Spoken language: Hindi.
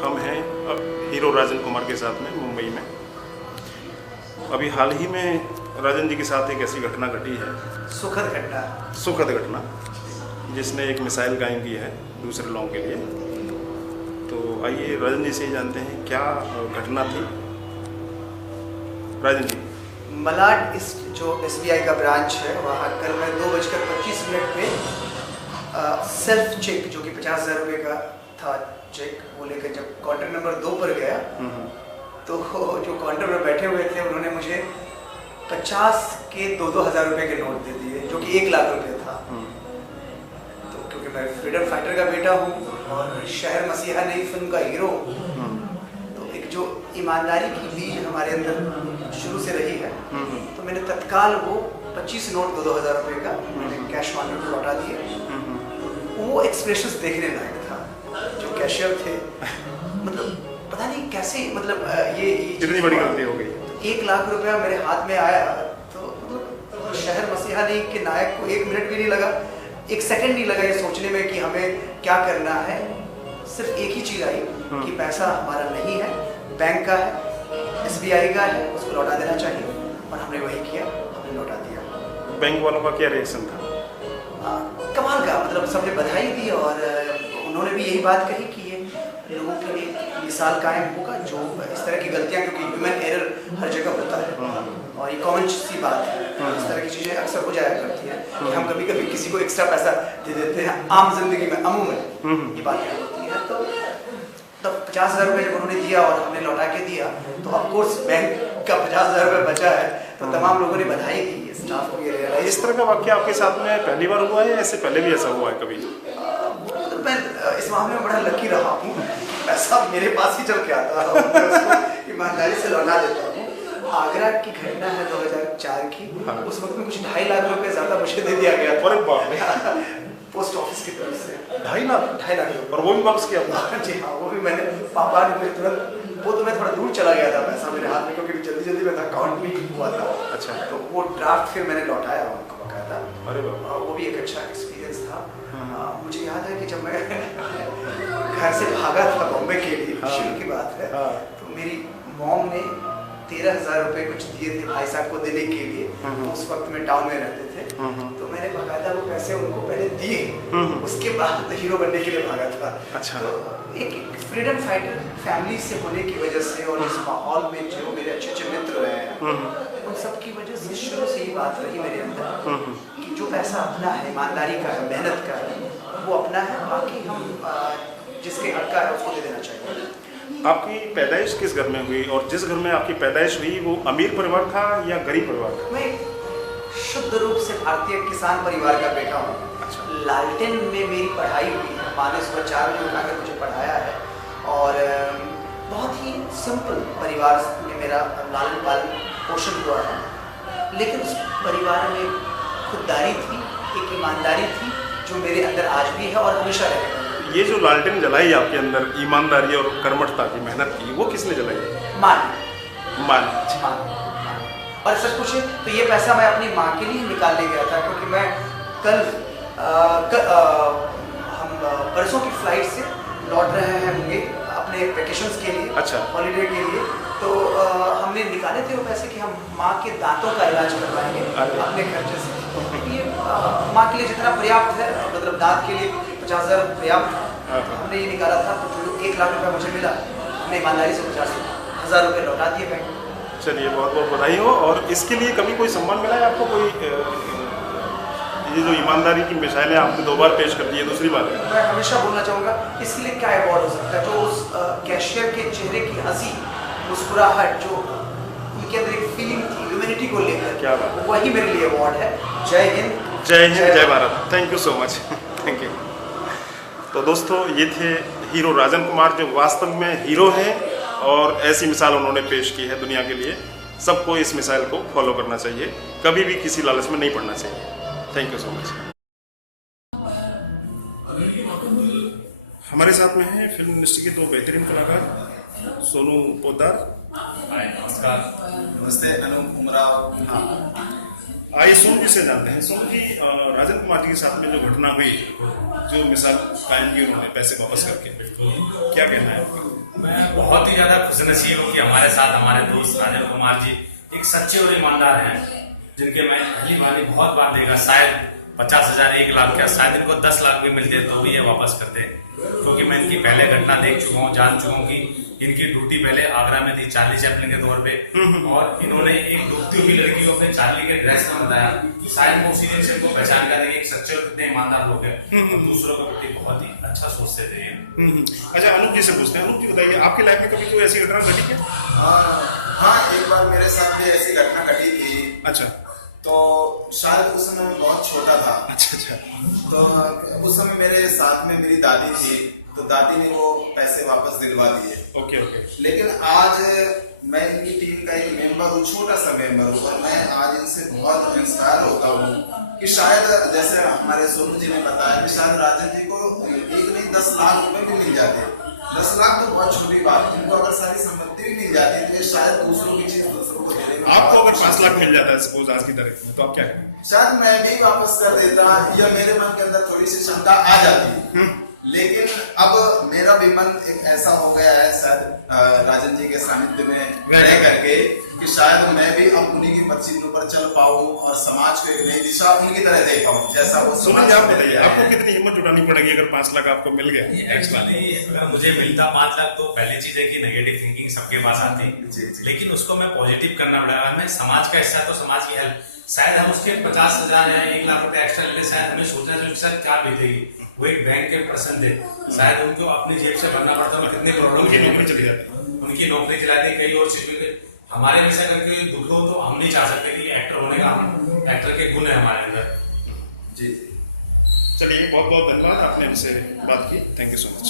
हम हैं अब हीरो राजन कुमार के साथ में मुंबई में। अभी हाल ही में राजन जी के साथ एक ऐसी घटना घटी है, सुखद घटना, जिसने एक मिसाइल कायम की है दूसरे लोगों के लिए। तो आइए राजन जी से ही जानते हैं क्या घटना थी। राजन जी, मलाड जो SBI का ब्रांच है वहाँ कल मैं 2:25 पे सेल्फ चेक जो कि 50,000 रुपये का था चेक, वो लेकर जब काउंटर नंबर 2 पर गया तो जो काउंटर पर बैठे हुए थे उन्होंने मुझे 50 के 2,000 रुपये के नोट दे दिए, जो कि 1 लाख रुपये था। तो क्योंकि मैं फ्रीडम फाइटर का बेटा हूँ और शहर मसीहा नई फिल्म का हीरो, तो एक जो ईमानदारी की लीज हमारे अंदर शुरू से रही है, तो मैंने तत्काल वो 25 नोट 2,000 रुपये का मैंने कैश मार्केट को लौटा दिए। वो एक्सप्रेशंस देखने लायक था। जो कैशियर थे, मतलब पता नहीं कैसे, मतलब ये कितनी बड़ी गलती हो गई। 1 लाख रुपया मेरे हाथ में आया, तो मतलब शहर मसीहा नहीं के नायक को 1 मिनट भी नहीं लगा, 1 सेकंड नहीं लगा ये सोचने में कि हमें क्या करना है। सिर्फ एक ही चीज़ आई कि पैसा हमारा नहीं है, बैंक का है, SBI का है, उसको लौटा देना चाहिए। और हमने वही किया, हमने लौटा दिया। बैंक वालों का क्या रिएक्शन था? कमाल का, मतलब सबने बधाई दी और उन्होंने भी यही बात कही कि ये लोगों के लिए मिसाल कायम होगा जो इस तरह की गलतियां, क्योंकि ह्यूमन एरर हर जगह होता है और ये कॉमन सी बात है। इस तरह की चीज़ें अक्सर हो जाया करती हैं कि हम कभी कभी किसी को एक्स्ट्रा पैसा दे देते हैं, आम जिंदगी में अमूमन ये बातें होती हैं। तो तब 50,000 रुपये जब उन्होंने दिया और हमने लौटा के दिया, तो ऑफकोर्स बैंक का 50,000 रुपये बचा है, तो तमाम लोगों ने बधाई दी। स्टाफ को ये रियलाइज। इस तरह का वाक्य आपके साथ में पहली बार हुआ है, ऐसे पहले भी ऐसा हुआ है कभी? मैं इस मामले में बड़ा लकी रहा हूँ, पैसा मेरे पास ही चल के आता है, मैं उसको ईमानदारी से लौटा देता हूँ। आगरा की घटना है 2004 की। उस वक्त में कुछ 2.5 लाख रुपए ज्यादा मुझे दे दिया गया था पोस्ट ऑफिस की तरफ से। 2.5 लाख रुपए, और वो भी वापस किया? जी हाँ, वो भी मैंने, पापा ने मुझे तुरंत, वो तो मैं थोड़ा दूर चला गया था पैसा मेरे हाथ में, क्योंकि जल्दी में था, अकाउंट भी हुआ था। अच्छा। तो वो ड्राफ्ट फिर मैंने लौटाया उनको बकायदा। अरे बाबा, वो भी एक अच्छा एक्सपीरियंस था। मुझे याद है कि जब मैं घर से भागा था बॉम्बे के लिए, शुरू की बात है, तो मेरी मॉम ने 13,000 रुपये कुछ दिए थे भाई साहब को देने के लिए। तो उस वक्त में टाउन में रहते थे, तो मैंने बकायदा वो पैसे उनको पहले दिए, उसके बाद हीरो बनने के लिए भागा था। अच्छा। तो एक फ्रीडम फाइटर फैमिली से होने की वजह से और इस माहौल में जो मेरे अच्छे अच्छे मित्र रहे हैं, उन सब की वजह से शुरू से ये बात रही मेरे अंदर कि जो पैसा अपना है, ईमानदारी का है, मेहनत का है, वो अपना है, बाकी हम जिसके हक का है उसको दे देना चाहिए। आपकी पैदाइश किस घर में हुई, और जिस घर में आपकी पैदाइश हुई वो अमीर परिवार था या गरीब परिवार था? मैं शुद्ध रूप से भारतीय किसान परिवार का बेटा हूँ। अच्छा। लालटेन में मेरी पढ़ाई हुई है, माँ ने सुबह 4 बजे उठा कर मुझे पढ़ाया है, और बहुत ही सिंपल परिवार में मेरा लालन पालन पोषण हुआ है। लेकिन उस परिवार में खुददारी थी, एक ईमानदारी थी जो मेरे अंदर आज भी है और हमेशा रहेगा। ये जो लालटेन जलाई आपके अंदर, ईमानदारी और कर्मठता की, मेहनत की, वो किसने जलाई? मान। और सच पूछे तो ये पैसा मैं अपनी माँ के लिए निकालने गया था, क्योंकि मैं हम परसों की फ्लाइट से लौट रहे होंगे अपने वेकेशंस के लिए। अच्छा। हॉलीडे के लिए। तो हमने निकाले थे वो पैसे कि हम माँ के दांतों का इलाज करवाएंगे अपने खर्चे से। ये माँ के लिए जितना पर्याप्त है, मतलब दांत के लिए 50,000 पर्याप्त, हमने ये निकाला था। तो जो 1 लाख रुपया मुझे मिला, हमने ईमानदारी से 50,000 रुपये लौटा दिए बैंक। चलिए, बहुत बहुत बधाई हो। और इसके लिए कभी कोई सम्मान मिला है आपको? कोई ये जो ईमानदारी की मिसाइलें आपने 2 बार पेश कर दी है, दूसरी बार है? मैं हमेशा बोलना चाहूँगा, इसके लिए क्या अवार्ड हो सकता है? जो उस कैशियर के चेहरे की हंसी, मुस्कुराहट, जो उनके अंदर एक फीलिंग थी ह्यूमैनिटी को लेकर, क्या बात, वही मेरे लिए अवार्ड है। जय हिंद, जय Bharat. Thank you so much. Thank you. तो दोस्तों, ये थे हीरो राजन कुमार, जो वास्तव में हीरो हैं, और ऐसी मिसाल उन्होंने पेश की है दुनिया के लिए। सबको इस मिसाइल को फॉलो करना चाहिए, कभी भी किसी लालच में नहीं पड़ना चाहिए। Thank you so much. हमारे साथ में है फिल्म इंडस्ट्री के 2 बेहतरीन कलाकार, सोनू पोद्दार। नमस्कार। नमस्ते। अनूप उमराव। आइए सोनू जी से जानते हैं। सोनू जी, राजन कुमार जी के साथ में जो घटना हुई, जो मिसाल कायम की उन्होंने पैसे वापस करके, क्या कहना है आपका? मैं बहुत ही ज्यादा खुशनसीब हूँ कि हमारे साथ हमारे दोस्त राजन कुमार जी एक सच्चे और ईमानदार हैं, जिनके मैं पहली बार बहुत बार देखा, शायद 50,000 1 लाख क्या शायद इनको 10 लाख भी मिलते तो भी ये वापस करते, क्योंकि मैं इनकी पहले घटना देख चुका हूँ, जान चुका हूँ कि इनकी ड्यूटी पहले आगरा में थी चार्ली चैपलिन के तौर पे, और इन्होंने एक डूबती हुई लड़की को अपने चार्ली के ड्रेस में बताया। शायद वो उसी दिन से इनको पहचान कर एक सच्चे और कितने ईमानदार लोग हैं, दूसरों के प्रति बहुत ही अच्छा सोचते थे। अच्छा, अनूप जी से पूछते हैं। अनूप जी बताइए, आपकी लाइफ में कभी कोई ऐसी घटना घटी क्या? हाँ, एक बार मेरे साथ भी ऐसी घटना घटी थी। अच्छा, तो शायद उस समय मैं बहुत छोटा था। अच्छा। तो उस समय मेरे साथ में मेरी दादी थी, तो दादी ने वो पैसे वापस दिलवा दिए। ओके। लेकिन आज मैं इनकी टीम का एक मेंबर हूँ, छोटा सा मेंबर हूँ, और मैं आज इनसे बहुत इंस्पायर होता हूँ कि शायद जैसे हमारे सोनू जी ने बताया कि शायद राजन जी को 1 नहीं 10 लाख रुपए भी मिल जाते। 10 लाख तो बहुत छोटी बात है, इनको अगर सारी संपत्ति भी मिल जाती है तो शायद दूसरों की चीज दूसरों को देने में। आपको अगर 5 लाख मिल जाता है सपोज आज की तारीख में, तो आप क्या करेंगे? शायद मैं भी वापस कर देता, या मेरे मन के अंदर थोड़ी सी शंका आ जाती। लेकिन अब मेरा भी मन एक ऐसा हो गया है शायद राजन जी के सानिध्य में रह करके कि शायद मैं भी अब उन्हीं की पत्तियों पर चल पाऊं और समाज को एक नई दिशा उनकी तरह दे पाऊं, जैसा वो समाज। आप बताइए, आपको कितनी हिम्मत जुटानी पड़ेगी अगर 5 लाख आपको मिल गया? एक्चुअली अगर मुझे मिलता 5 लाख तो पहली चीज है कि नेगेटिव थिंकिंग सबके पास आती, लेकिन उसको मैं पॉजिटिव करना पड़ेगा। मैं समाज का हिस्सा तो समाज की हेल्प, शायद हम उसके 50,000 या 1 लाख रुपए एक्स्ट्रा लेते, शायद हमें सोचना चाहिए शायद क्या बीतेगी। वो एक बैंक के पर्सन थे, शायद उनको अपनी जेब से भरना पड़ता है, कितने करोड़ों की नौकरी चली जाती, उनकी नौकरी चलाती, कई और चीज। हमारे वैसा करके दुख हो तो हम नहीं चाह सकते कि एक्टर होने का, एक्टर के गुण है हमारे अंदर। जी चलिए, बहुत बहुत धन्यवाद, आपने हमसे बात की। Thank you so much.